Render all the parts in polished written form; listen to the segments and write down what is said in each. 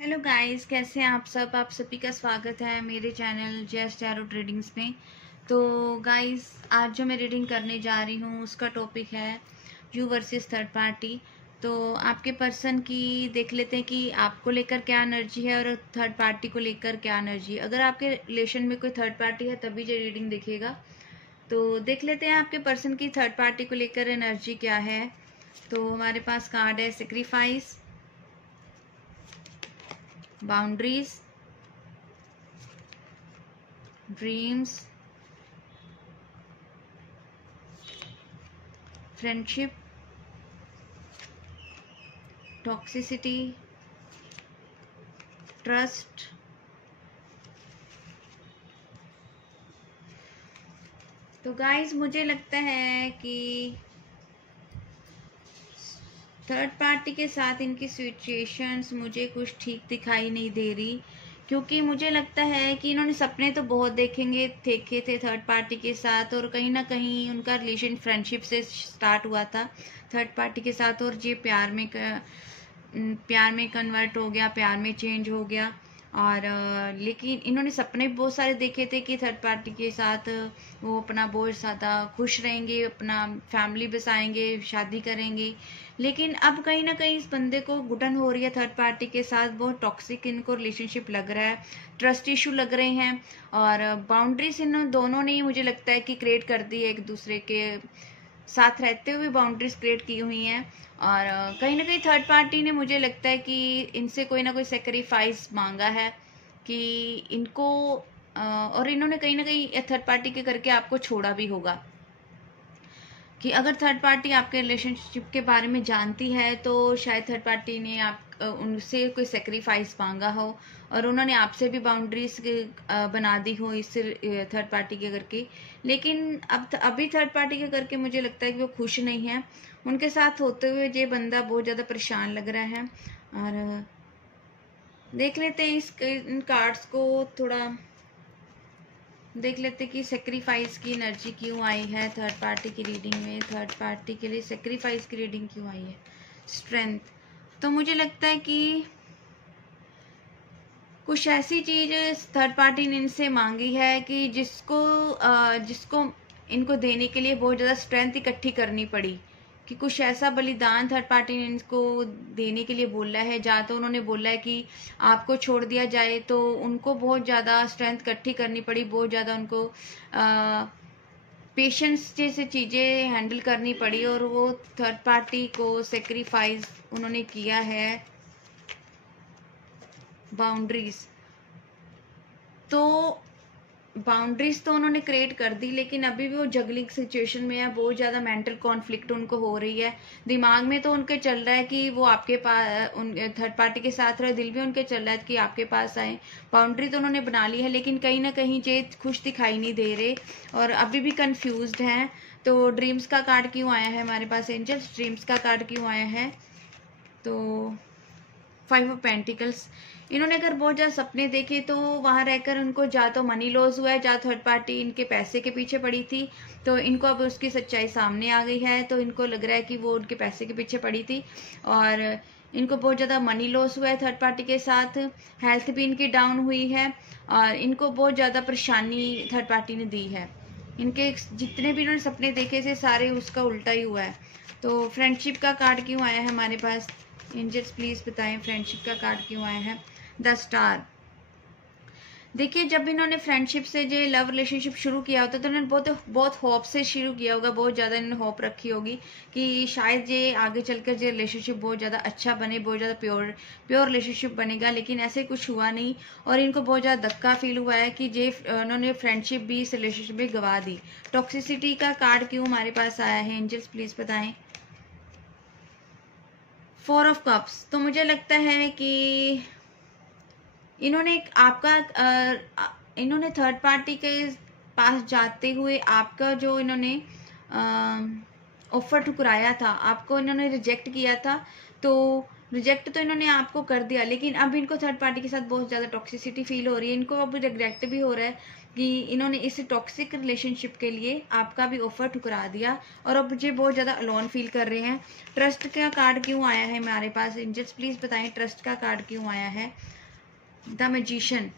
Hello guys, कैसे हैं आप सब। आप सभी का स्वागत है मेरे चैनल जस्ट टैरो ट्रेडिंग्स में। तो गाइस, आज जो मैं रीडिंग करने जा रही हूँ उसका टॉपिक है यू वर्सेस थर्ड पार्टी। तो आपके पर्सन की देख लेते हैं कि आपको लेकर क्या एनर्जी है और थर्ड पार्टी को लेकर क्या एनर्जी है। अगर आपके रिलेशन में कोई थर्ड पार्टी है तभी ये रीडिंग दिखेगा। तो देख लेते हैं आपके पर्सन की थर्ड पार्टी को लेकर एनर्जी क्या है। तो हमारे पास कार्ड है sacrifice, boundaries, dreams, friendship, toxicity, trust. तो गाइस, मुझे लगता है कि थर्ड पार्टी के साथ इनकी सिचुएशंस मुझे कुछ ठीक दिखाई नहीं दे रही, क्योंकि मुझे लगता है कि इन्होंने सपने तो बहुत देखे थे थर्ड पार्टी के साथ, और कहीं ना कहीं उनका रिलेशन फ्रेंडशिप से स्टार्ट हुआ था थर्ड पार्टी के साथ, और ये प्यार में कन्वर्ट हो गया, प्यार में चेंज हो गया। और लेकिन इन्होंने सपने बहुत सारे देखे थे कि थर्ड पार्टी के साथ वो अपना बहुत ज़्यादा खुश रहेंगे, अपना फैमिली बसाएंगे, शादी करेंगे। लेकिन अब कहीं ना कहीं इस बंदे को घुटन हो रही है थर्ड पार्टी के साथ, बहुत टॉक्सिक इनको रिलेशनशिप लग रहा है, ट्रस्ट इशू लग रहे हैं। और बाउंड्रीज इन दोनों ने मुझे लगता है कि क्रिएट कर दी है, एक दूसरे के साथ रहते हुए बाउंड्रीज क्रिएट की हुई हैं। और कहीं ना कहीं थर्ड पार्टी ने, मुझे लगता है कि इनसे कोई ना कोई सेक्रीफाइस मांगा है कि इनको और इन्होंने कहीं ना कहीं थर्ड पार्टी के करके आपको छोड़ा भी होगा। कि अगर थर्ड पार्टी आपके रिलेशनशिप के बारे में जानती है तो शायद थर्ड पार्टी ने उनसे कोई सेक्रीफाइस मांगा हो, और उन्होंने आपसे भी बाउंड्रीज बना दी हो इससे थर्ड पार्टी के करके। लेकिन अभी थर्ड पार्टी के करके मुझे लगता है कि वो खुश नहीं है। उनके साथ होते हुए ये बंदा बहुत ज़्यादा परेशान लग रहा है। और देख लेते हैं इन कार्ड्स को थोड़ा देख लेते कि सेक्रीफाइस की एनर्जी क्यों आई है थर्ड पार्टी की रीडिंग में। थर्ड पार्टी के लिए सेक्रीफाइस की रीडिंग क्यों आई है। स्ट्रेंथ। तो मुझे लगता है कि कुछ ऐसी चीज थर्ड पार्टी ने इनसे मांगी है कि जिसको इनको देने के लिए बहुत ज़्यादा स्ट्रेंथ इकट्ठी करनी पड़ी। कि कुछ ऐसा बलिदान थर्ड पार्टी ने इनको देने के लिए बोला है। जहाँ तो उन्होंने बोला है कि आपको छोड़ दिया जाए, तो उनको बहुत ज़्यादा स्ट्रेंथ इकट्ठी करनी पड़ी, बहुत ज़्यादा उनको पेशेंस जैसे चीज़ें हैंडल करनी पड़ी, और वो थर्ड पार्टी को सेक्रीफाइस उन्होंने किया है बाउंड्रीज। तो बाउंड्रीज तो उन्होंने क्रिएट कर दी, लेकिन अभी भी वो जगलिंग सिचुएशन में है, बहुत ज़्यादा मेंटल कॉन्फ्लिक्ट उनको हो रही है। दिमाग में तो उनके चल रहा है कि वो आपके पास उन थर्ड पार्टी के साथ रहे, दिल भी उनके चल रहा है कि आपके पास आए। बाउंड्री तो उन्होंने बना ली है, लेकिन कहीं ना कहीं ये खुश दिखाई नहीं दे रहे और अभी भी कन्फ्यूज्ड हैं। तो ड्रीम्स का कार्ड क्यों आया है हमारे पास, एंजल्स ड्रीम्स का कार्ड क्यों आया है। तो 5 ऑफ पेंटिकल्स। इन्होंने अगर बहुत ज़्यादा सपने देखे तो वहाँ रहकर उनको जा तो मनी लॉस हुआ है, जा थर्ड पार्टी इनके पैसे के पीछे पड़ी थी, तो इनको अब उसकी सच्चाई सामने आ गई है। तो इनको लग रहा है कि वो उनके पैसे के पीछे पड़ी थी, और इनको बहुत ज़्यादा मनी लॉस हुआ है थर्ड पार्टी के साथ। हेल्थ भी इनकी डाउन हुई है, और इनको बहुत ज़्यादा परेशानी थर्ड पार्टी ने दी है। इनके जितने भी इन्होंने सपने देखे थे सारे उसका उल्टा ही हुआ है। तो फ्रेंडशिप का कार्ड क्यों आया है हमारे पास, एंजल्स प्लीज बताएं फ्रेंडशिप का कार्ड क्यों आया है। The star. देखिए, जब इन्होंने फ्रेंडशिप से जो लव रिलेशनशिप शुरू किया होता तो इन्होंने बहुत बहुत होप से शुरू किया होगा, बहुत ज़्यादा इन्होंने होप रखी होगी कि शायद ये आगे चलकर ये रिलेशनशिप बहुत ज़्यादा अच्छा बने, बहुत ज़्यादा प्योर प्योर रिलेशनशिप बनेगा। लेकिन ऐसे कुछ हुआ नहीं, और इनको बहुत ज़्यादा धक्का फील हुआ है कि ये उन्होंने फ्रेंडशिप भी इस रिलेशनशिप भी गंवा दी। टॉक्सिसिटी का कार्ड क्यों हमारे पास आया है, एंजल्स प्लीज़ बताएं। 4 ऑफ कप्स। तो मुझे लगता है कि इन्होंने इन्होंने थर्ड पार्टी के पास जाते हुए आपका जो इन्होंने ऑफर ठुकराया था, आपको इन्होंने रिजेक्ट किया था। तो रिजेक्ट तो इन्होंने आपको कर दिया, लेकिन अब इनको थर्ड पार्टी के साथ बहुत ज़्यादा टॉक्सिसिटी फील हो रही है। इनको अब रिग्रेट भी हो रहा है कि इन्होंने इस टॉक्सिक रिलेशनशिप के लिए आपका भी ऑफर ठुकरा दिया, और अब मुझे बहुत ज़्यादा अलोन फील कर रहे हैं। ट्रस्ट का कार्ड क्यों आया है हमारे पास? एंजल्स प्लीज़ बताएं ट्रस्ट का कार्ड क्यों आया है? The magician.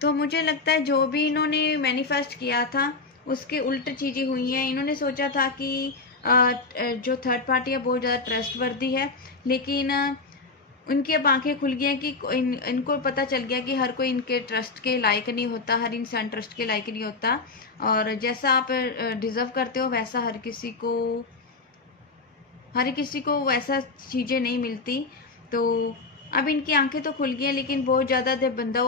तो मुझे लगता है जो भी इन्होंने मैनिफेस्ट किया था उसके उल्ट चीज़ें हुई हैं। इन्होंने सोचा था कि जो थर्ड पार्टी है बहुत ज़्यादा ट्रस्ट वर्दी है, लेकिन उनकी अब आंखें खुल गई हैं कि इनको पता चल गया कि हर कोई इनके ट्रस्ट के लायक नहीं होता, हर इंसान ट्रस्ट के लायक नहीं होता, और जैसा आप डिज़र्व करते हो वैसा हर किसी को वैसा चीज़ें नहीं मिलती। तो अब इनकी आंखें तो खुल गई हैं, लेकिन बहुत ज़्यादा बंदा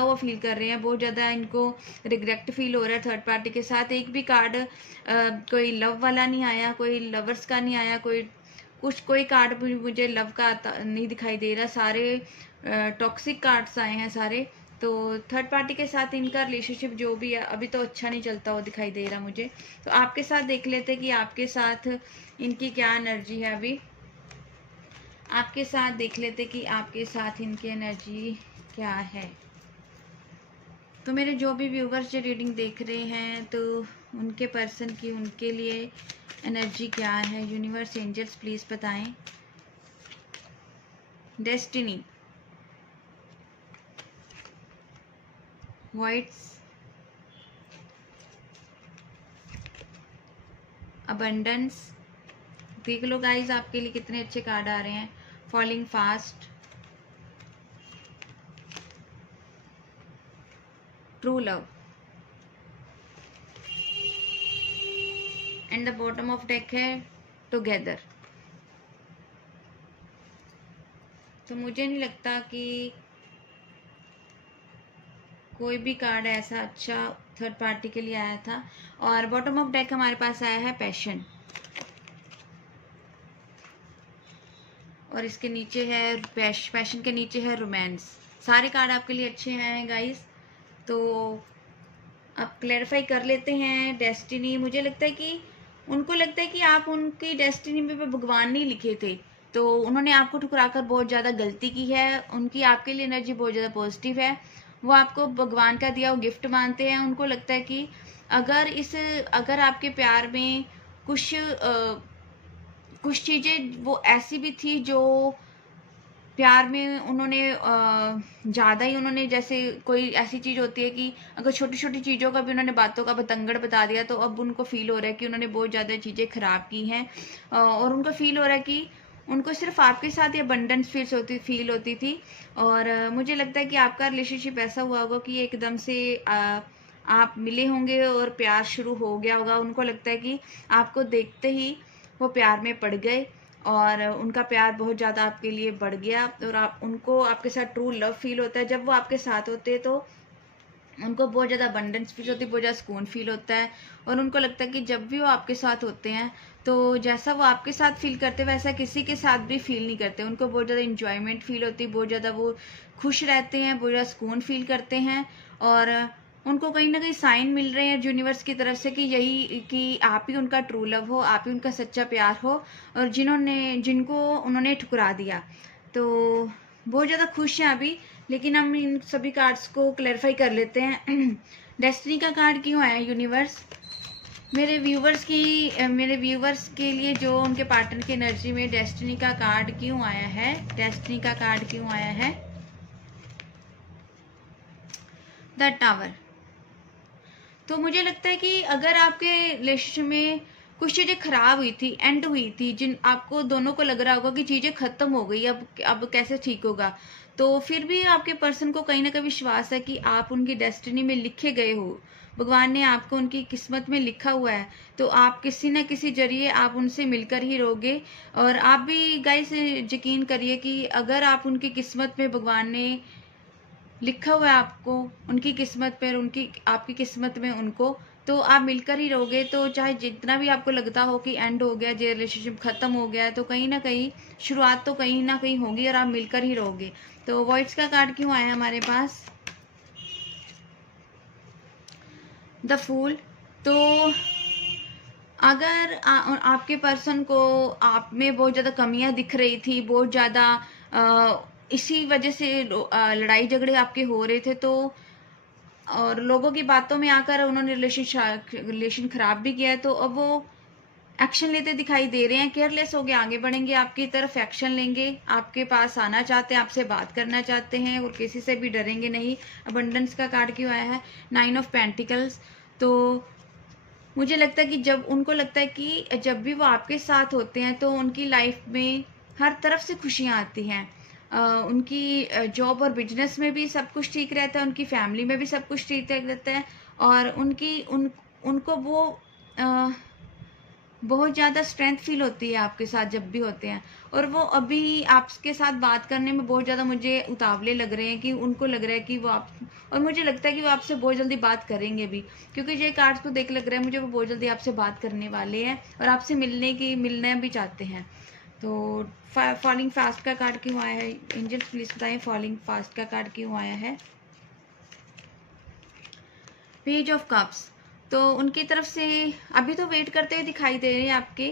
हुआ फील कर रहे हैं, बहुत ज़्यादा इनको रिग्रेट फील हो रहा है थर्ड पार्टी के साथ। एक भी कार्ड कोई लव वाला नहीं आया, कोई लवर्स का नहीं आया, कोई कार्ड भी मुझे लव का नहीं दिखाई दे रहा, सारे टॉक्सिक कार्ड्स आए हैं सारे। तो थर्ड पार्टी के साथ इनका रिलेशनशिप जो भी है अभी तो अच्छा नहीं चलता हुआ दिखाई दे रहा मुझे। तो आपके साथ देख लेते हैं कि आपके साथ इनकी क्या एनर्जी है। अभी आपके साथ देख लेते कि आपके साथ इनकी एनर्जी क्या है। तो मेरे जो भी व्यूवर्स जो रीडिंग देख रहे हैं तो उनके पर्सन की उनके लिए एनर्जी क्या है? यूनिवर्स एंजल्स प्लीज़ बताएं। Destiny, whites, abundance. देख लो गाइस आपके लिए कितने अच्छे कार्ड आ रहे हैं। Falling fast, true love, and the bottom of deck है टुगेदर। तो मुझे नहीं लगता कि कोई भी कार्ड ऐसा अच्छा थर्ड पार्टी के लिए आया था। और बॉटम ऑफ डेक हमारे पास आया है पैशन, और इसके नीचे है पैशन के नीचे है रोमांस। सारे कार्ड आपके लिए अच्छे हैं गाइस। तो आप क्लैरिफाई कर लेते हैं। डेस्टिनी, मुझे लगता है कि उनको लगता है कि आप उनकी डेस्टिनी में भगवान नहीं लिखे थे, तो उन्होंने आपको ठुकराकर बहुत ज़्यादा गलती की है। उनकी आपके लिए एनर्जी बहुत ज़्यादा पॉजिटिव है। वो आपको भगवान का दिया वो गिफ्ट मानते हैं। उनको लगता है कि अगर आपके प्यार में कुछ चीज़ें वो ऐसी भी थी जो प्यार में उन्होंने ज़्यादा ही उन्होंने, जैसे कोई ऐसी चीज़ होती है कि अगर छोटी छोटी चीज़ों का भी उन्होंने बातों का बतंगड़ बता दिया, तो अब उनको फील हो रहा है कि उन्होंने बहुत ज़्यादा चीज़ें ख़राब की हैं। और उनको फील हो रहा है कि उनको सिर्फ आपके साथ ही अबंडेंस फील होती थी। और मुझे लगता है कि आपका रिलेशनशिप ऐसा हुआ होगा कि एकदम से आप मिले होंगे और प्यार शुरू हो गया होगा। उनको लगता है कि आपको देखते ही वो प्यार में पड़ गए, और उनका प्यार बहुत ज़्यादा आपके लिए बढ़ गया, और उनको आपके साथ ट्रू लव फील होता है। जब वो आपके साथ होते हैं तो उनको बहुत ज़्यादा अबंडेंस फील होती है, बहुत ज़्यादा सुकून फील होता है। और उनको लगता है कि जब भी वो आपके साथ होते हैं तो जैसा वो आपके साथ फील करते हैं वैसा किसी के साथ भी फील नहीं करते। उनको बहुत ज़्यादा इंजॉयमेंट फील होती है, बहुत ज़्यादा वो खुश रहते हैं, बहुत ज़्यादा सुकून फील करते हैं। और उनको कहीं ना कहीं साइन मिल रहे हैं यूनिवर्स की तरफ से कि आप ही उनका ट्रू लव हो, आप ही उनका सच्चा प्यार हो, और जिनको उन्होंने ठुकरा दिया। तो बहुत ज़्यादा खुश हैं अभी। लेकिन हम इन सभी कार्ड्स को क्लैरिफाई कर लेते हैं। डेस्टिनी का कार्ड क्यों आया यूनिवर्स? मेरे व्यूवर्स के लिए जो उनके पार्टनर की एनर्जी में डेस्टिनी का कार्ड क्यों आया है? डेस्टिनी का कार्ड क्यों आया है? The tower. तो मुझे लगता है कि अगर आपके रिलेशनशिप में कुछ चीज़ें खराब हुई थी, एंड हुई थी, जिन आपको दोनों को लग रहा होगा कि चीज़ें ख़त्म हो गई, अब कैसे ठीक होगा, तो फिर भी आपके पर्सन को कहीं ना कहीं विश्वास है कि आप उनकी डेस्टिनी में लिखे गए हो। भगवान ने आपको उनकी किस्मत में लिखा हुआ है। तो आप किसी न किसी जरिए आप उनसे मिलकर ही रहोगे। और आप भी गाइस यकीन करिए कि अगर आप उनकी किस्मत में भगवान ने लिखा हुआ है आपको उनकी किस्मत पर, उनकी आपकी किस्मत में उनको, तो आप मिलकर ही रहोगे। तो चाहे जितना भी आपको लगता हो कि एंड हो गया, जो रिलेशनशिप खत्म हो गया है, तो कहीं ना कहीं शुरुआत तो कहीं ना कहीं होगी और आप मिलकर ही रहोगे। तो वॉइड्स का कार्ड क्यों आया हमारे पास? The fool. तो अगर आपके पर्सन को आप में बहुत ज़्यादा कमियां दिख रही थी, बहुत ज़्यादा इसी वजह से लड़ाई झगड़े आपके हो रहे थे, तो और लोगों की बातों में आकर उन्होंने रिलेशन खराब भी किया है, तो अब वो एक्शन लेते दिखाई दे रहे हैं, केयरलेस हो गए आगे बढ़ेंगे, आपकी तरफ एक्शन लेंगे, आपके पास आना चाहते हैं, आपसे बात करना चाहते हैं और किसी से भी डरेंगे नहीं। अबंडेंस का कार्ड क्यों आया है? 9 ऑफ पेंटिकल्स। तो मुझे लगता है कि जब उनको लगता है कि जब भी वो आपके साथ होते हैं तो उनकी लाइफ में हर तरफ से खुशियाँ आती हैं। उनकी जॉब और बिजनेस में भी सब कुछ ठीक रहता है, उनकी फैमिली में भी सब कुछ ठीक रहता है, और उनको वो अ, बहुत ज़्यादा स्ट्रेंथ फील होती है आपके साथ जब भी होते हैं। और वो अभी आपके साथ बात करने में बहुत ज़्यादा मुझे उतावले लग रहे हैं, कि उनको लग रहा है कि वो आप, और मुझे लगता है कि वो आपसे बहुत जल्दी बात करेंगे भी, क्योंकि ये कार्ड्स को देख लग रहा है मुझे वो बहुत जल्दी आपसे बात करने वाले हैं और आपसे मिलना भी चाहते हैं। तो फॉलिंग फास्ट का कार्ड क्यों आया है? एंजल्स प्लीज बताएं फॉलिंग फास्ट का कार्ड क्यों आया है? Page of cups. तो उनकी तरफ से अभी तो वेट करते हुए दिखाई दे रहे हैं आपके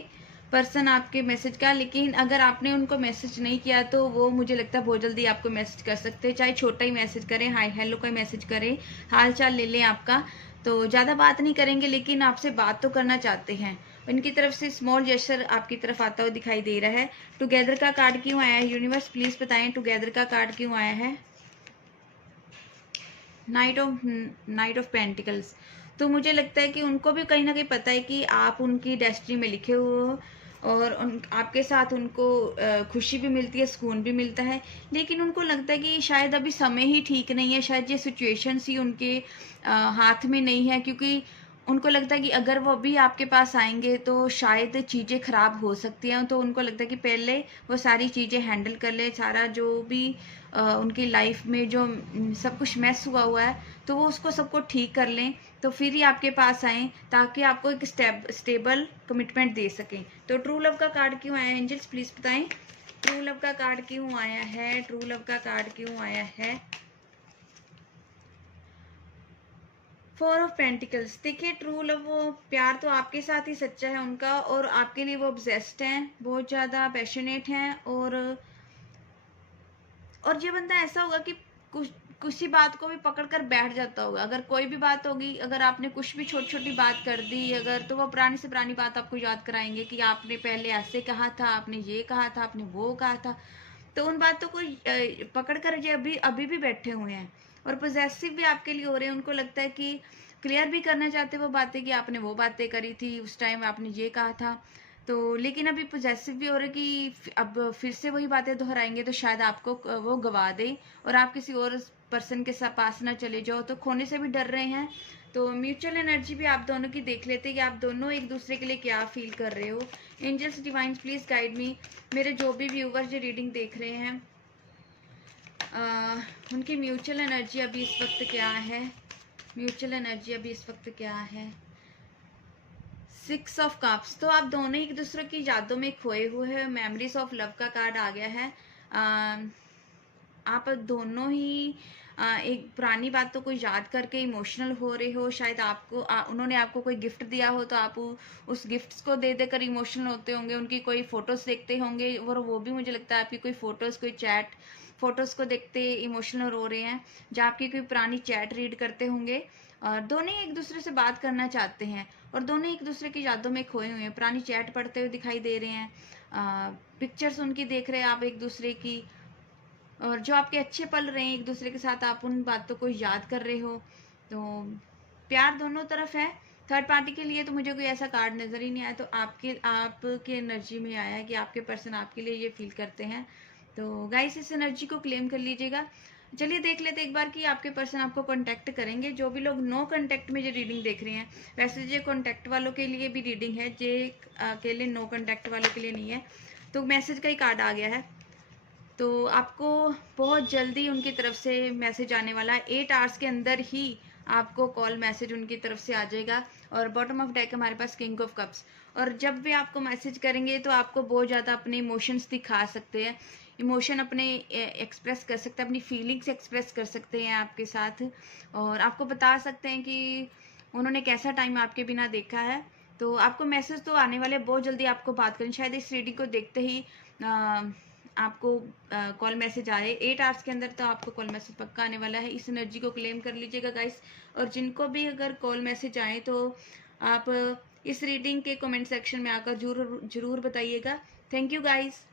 पर्सन आपके मैसेज का, लेकिन अगर आपने उनको मैसेज नहीं किया तो वो मुझे लगता है बहुत जल्दी आपको मैसेज कर सकते हैं, चाहे छोटा ही मैसेज करें, हाय हेलो का मैसेज करें, हाल चाल ले लें आपका। तो ज़्यादा बात नहीं करेंगे लेकिन आपसे बात तो करना चाहते हैं। उनकी तरफ से स्मॉल जेस्चर आपकी तरफ आता हुआ दिखाई दे रहा है। टुगेदर का कार्ड क्यों आया है? यूनिवर्स प्लीज बताएं टुगेदर का कार्ड क्यों आया है? Night of pentacles. तो मुझे लगता है कि उनको भी कहीं ना कहीं पता है कि आप उनकी डेस्टिनी में लिखे हुए हो, और आपके साथ उनको खुशी भी मिलती है, सुकून भी मिलता है, लेकिन उनको लगता है कि शायद अभी समय ही ठीक नहीं है, शायद ये सिचुएशंस ही उनके हाथ में नहीं है, क्योंकि उनको लगता है कि अगर वो अभी आपके पास आएंगे तो शायद चीज़ें ख़राब हो सकती हैं। तो उनको लगता है कि पहले वो सारी चीज़ें हैंडल कर ले, सारा जो भी उनकी लाइफ में जो सब कुछ मैस हुआ है तो वो उसको सबको ठीक कर लें, तो फिर ही आपके पास आएँ, ताकि आपको एक स्टेबल कमिटमेंट दे सकें। तो ट्रू लव का कार्ड क्यों आया है? एंजल्स प्लीज़ बताएं ट्रू लव का कार्ड क्यों आया है? ट्रू लव का कार्ड क्यों आया है? 4 ऑफ पेंटिकल्स। देखिए ट्रू लव, वो प्यार तो आपके साथ ही सच्चा है उनका, और आपके लिए वो ऑब्सेस्ड हैं, बहुत ज़्यादा पैशनेट हैं, और ये बंदा ऐसा होगा कि कुछ किसी बात को भी पकड़ कर बैठ जाता होगा। अगर कोई भी बात होगी, अगर आपने कुछ भी छोटी छोटी बात कर दी अगर, तो वो पुरानी से पुरानी बात आपको याद कराएंगे कि आपने पहले ऐसे कहा था, आपने ये कहा था, आपने वो कहा था। तो उन बातों को पकड़ कर ये अभी अभी भी बैठे हुए हैं, और पोजेसिव भी आपके लिए हो रहे हैं। उनको लगता है कि क्लियर भी करना चाहते वो बातें कि आपने वो बातें करी थी उस टाइम, आपने ये कहा था। तो लेकिन अभी पोजेसिव भी हो रहा है कि अब फिर से वही बातें दोहराएंगे तो शायद आपको वो गवा दे, और आप किसी और पर्सन के साथ पास ना चले जाओ, तो खोने से भी डर रहे हैं। तो म्यूचुअल एनर्जी भी आप दोनों की देख लेते हैं कि आप दोनों एक दूसरे के लिए क्या फील कर रहे हो। Angels divines please guide me. मेरे जो भी व्यूवर्स जो रीडिंग देख रहे हैं, उनकी म्यूचुअल एनर्जी अभी इस वक्त क्या है? म्यूचुअल एनर्जी अभी इस वक्त क्या है? 6 ऑफ कप्स। तो आप दोनों एक दूसरे की यादों में खोए हुए हैं। मेमोरीज ऑफ लव का कार्ड आ गया है। आप दोनों ही एक पुरानी बातों को याद करके इमोशनल हो रहे हो। शायद आपको उन्होंने आपको कोई गिफ्ट दिया हो तो आप उस गिफ्ट्स को दे देकर इमोशनल होते होंगे। उनकी कोई फोटोज देखते होंगे, और वो भी मुझे लगता है आपकी कोई फोटोज, कोई चैट फोटोज को देखते इमोशनल हो रहे हैं, जहाँ आपकी कोई पुरानी चैट रीड करते होंगे। और दोनों एक दूसरे से बात करना चाहते हैं, और दोनों एक दूसरे की यादों में खोए हुए हैं, पुरानी चैट पढ़ते हुए दिखाई दे रहे हैं। पिक्चर्स उनकी देख रहे हैं आप एक दूसरे की, और जो आपके अच्छे पल रहे हैं एक दूसरे के साथ, आप उन बातों को याद कर रहे हो। तो प्यार दोनों तरफ है। थर्ड पार्टी के लिए तो मुझे कोई ऐसा कार्ड नज़र ही नहीं आया, तो आपके एनर्जी में आया है कि आपके पर्सन आपके लिए ये फील करते हैं। तो गाइस इस एनर्जी को क्लेम कर लीजिएगा। चलिए देख लेते एक बार कि आपके पर्सन आपको कांटेक्ट करेंगे। जो भी लोग नो कांटेक्ट में जो रीडिंग देख रहे हैं, वैसे जो कांटेक्ट वालों के लिए भी रीडिंग है, जो अकेले नो कांटेक्ट वालों के लिए नहीं है। तो मैसेज का ही कार्ड आ गया है, तो आपको बहुत जल्दी उनकी तरफ से मैसेज आने वाला है। 8 आवर्स के अंदर ही आपको कॉल मैसेज उनकी तरफ से आ जाएगा। और बॉटम ऑफ डेक हमारे पास किंग ऑफ कप्स। और जब भी आपको मैसेज करेंगे तो आपको बहुत ज़्यादा अपने इमोशंस दिखा सकते हैं, इमोशन अपने एक्सप्रेस कर सकते हैं, अपनी फीलिंग्स एक्सप्रेस कर सकते हैं आपके साथ, और आपको बता सकते हैं कि उन्होंने कैसा टाइम आपके बिना देखा है। तो आपको मैसेज तो आने वाले बहुत जल्दी, आपको बात करें शायद इस रीडिंग को देखते ही आपको कॉल मैसेज आए 8 आवर्स के अंदर, तो आपको कॉल मैसेज पक्का आने वाला है। इस एनर्जी को क्लेम कर लीजिएगा गाइस। और जिनको भी अगर कॉल मैसेज आए तो आप इस रीडिंग के कमेंट सेक्शन में आकर जरूर बताइएगा। Thank you guys.